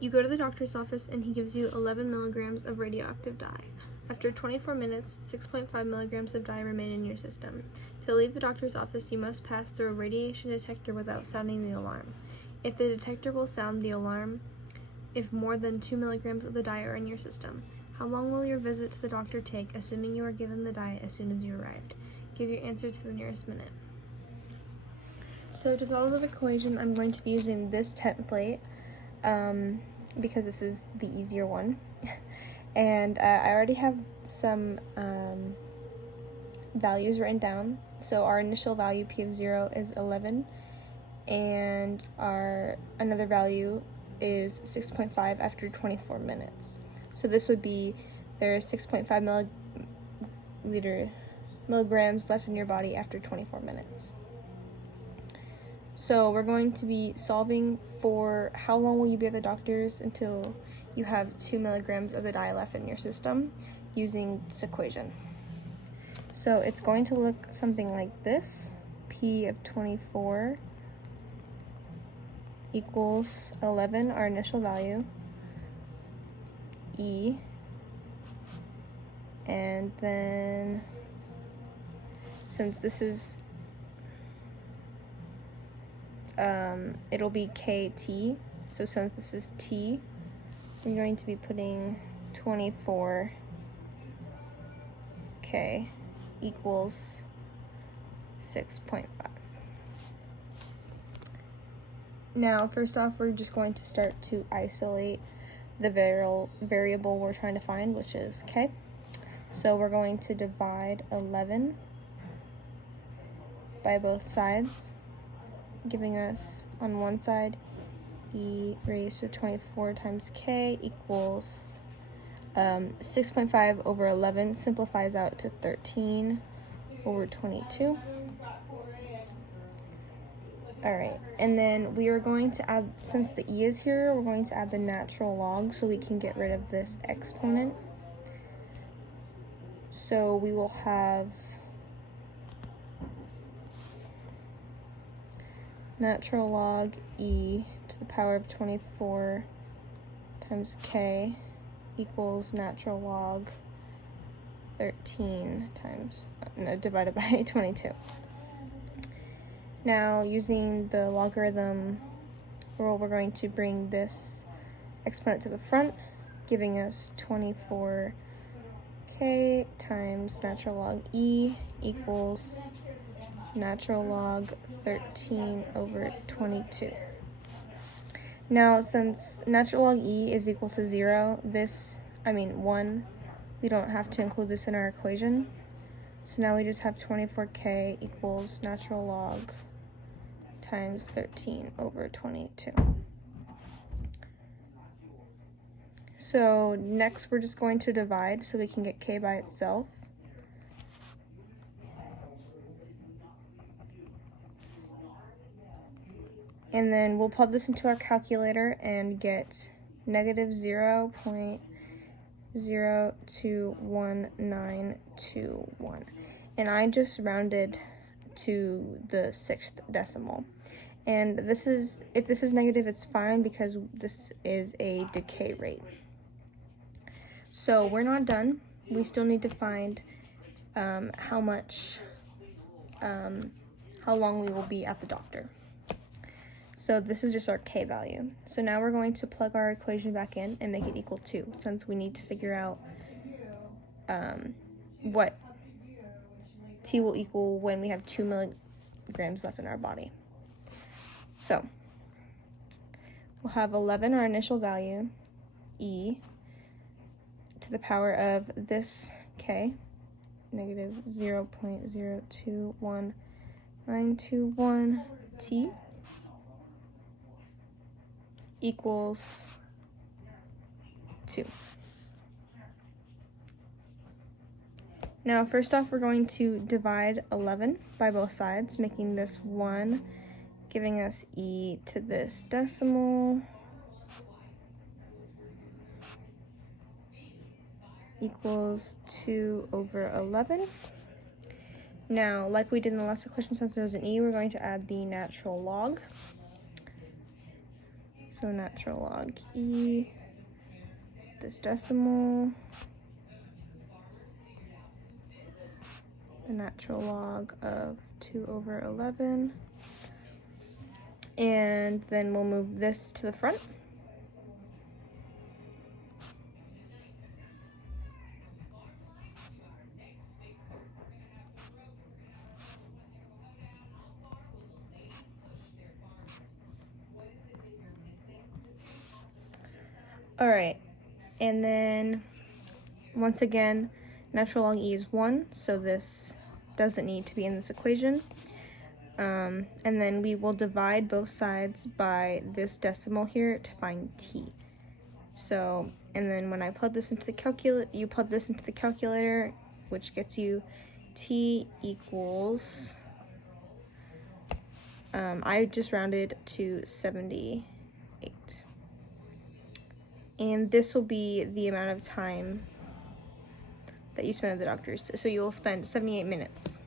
You go to the doctor's office and he gives you 11 milligrams of radioactive dye. After 24 minutes, 6.5 milligrams of dye remain in your system. To leave the doctor's office, you must pass through a radiation detector without sounding the alarm. If the detector will sound the alarm, if more than 2 milligrams of the dye are in your system. How long will your visit to the doctor take, assuming you are given the dye as soon as you arrived? Give your answer to the nearest minute. So to solve the equation, I'm going to be using this template because this is the easier one. And I already have some values written down. So our initial value, P of 0, is 11, and our another value is 6.5 after 24 minutes. So this would be, there's 6.5 milligrams left in your body after 24 minutes. So we're going to be solving for how long will you be at the doctor's until you have 2 milligrams of the dye left in your system using this equation. So it's going to look something like this. P of 24 equals 11, our initial value, E, and then since this is it'll be KT, so since this is T, I'm going to be putting 24K equals 6.5. Now, first off, we're just going to start to isolate the variable we're trying to find, which is K. So we're going to divide 11 by both sides, giving us on one side e raised to 24 times k equals 6.5 over 11 simplifies out to 13 over 22. Alright, and then we are going to add, since the e is here, we're going to add the natural log so we can get rid of this exponent. So we will have natural log e to the power of 24 times k equals natural log 13 times, divided by 22. Now, using the logarithm rule, we're going to bring this exponent to the front, giving us 24k times natural log e equals natural log 13 over 22. Now, since natural log e is equal to 0, 1, we don't have to include this in our equation. So now we just have 24k equals natural log times 13 over 22. So next we're just going to divide so we can get k by itself. And then we'll plug this into our calculator and get negative 0.021921. And I just rounded to the 6th decimal. And this is, if this is negative, it's fine because this is a decay rate. So we're not done. We still need to find how long we will be at the doctor. So this is just our k value. So now we're going to plug our equation back in and make it equal 2, since we need to figure out what t will equal when we have 2 milligrams left in our body. So we'll have 11, our initial value, e, to the power of this k, negative 0.021921 t, equals 2. Now, first off, we're going to divide 11 by both sides, making this 1, giving us e to this decimal equals 2 over 11. Now, like we did in the last equation, since there was an e, we're going to add the natural log. So natural log E, this decimal, the natural log of 2/11, and then we'll move this to the front. All right, and then once again, natural log E is 1, so this doesn't need to be in this equation. And then we will divide both sides by this decimal here to find t. So, and then when I plug this into the calculator, you plug this into the calculator, which gets you t equals, I just rounded to 78. And this will be the amount of time that you spend at the doctor's. So you'll spend 78 minutes.